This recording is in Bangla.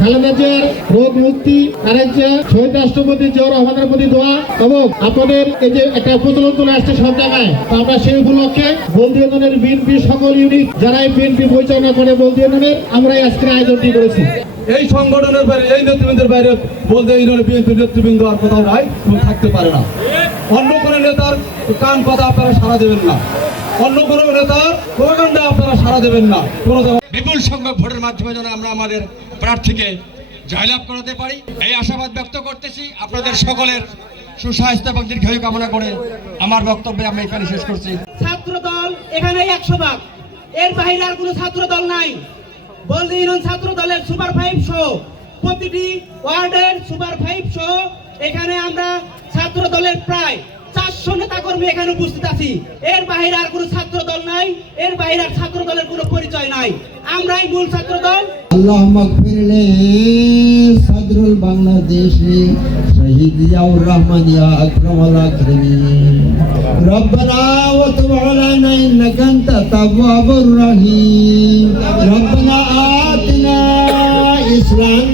খালেদা রোগ মুক্তি তারেক জিয়া শহীদ রাষ্ট্রপতি জিয়াউর রহমানের প্রতি দোয়া এবং আপনাদের এই যে একটা প্রচলন চলে আসছে সব জায়গায়, তো আমরা সেই উপলক্ষে বলদি ইউনিয়নের বিএনপি সকল ইউনিট যারা এই বিএনপি পরিচালনা করে বলদি ইউনিয়নের আমরা আজকের আয়োজনটি করেছি। এই সংগঠনের বাইরে, এই নেতৃবৃন্দের বাইরে বলতে এই বিএনপি নেতৃবৃন্দ আর কোথাও নাই থাকতে পারে না। অন্য কোনো নেতার কান কথা আপনারা সাড়া দেবেন না। অন্য কোনো নেতার প্রকাণ্ডে আপনারা সাড়া দেবেন না। কোনো বিপুল সংখ্যক ভোটের মাধ্যমে যেন আমরা আমাদের প্রার্থীকে জয়লাভ করাতে পারি। এই আশাবাদ ব্যক্ত করতেছি। আপনাদের সকলের সুস্বাস্থ্য এবং দীর্ঘায়ু কামনা করে আমার বক্তব্যে আমি এখানে শেষ করছি। ছাত্র দল এখানে একশো ভাগ। এর বাইরে আর কোনো ছাত্র দল নাই। বলদি ইউনিয়ন ছাত্র দলের সুপার ফাইভ শো প্রতিটি ওয়ার্ডের সুপার ফাইভ শো এখানে আমরা ছাত্র দলের প্রায় সহায়তা নেতা কর্মী এখানে উপস্থিত আছি। এর বাইরে আর কোনো ছাত্র দল নাই, এর বাইরে আর ছাত্র দলের কোনো পরিচয় নাই। আমরাই মূল ছাত্র দল আল্লাহ মাগফিরলে সাদরুল বাংলাদেশ শহীদ জিয়াউর রহমান ইয়া আকরাম আল আকরামিন। রব্বানা ওয়া তুব আলাইনা ইন্নাকা আনতা তাওয়াবুর রহিম। রব্বানা আতিনা ইসলাম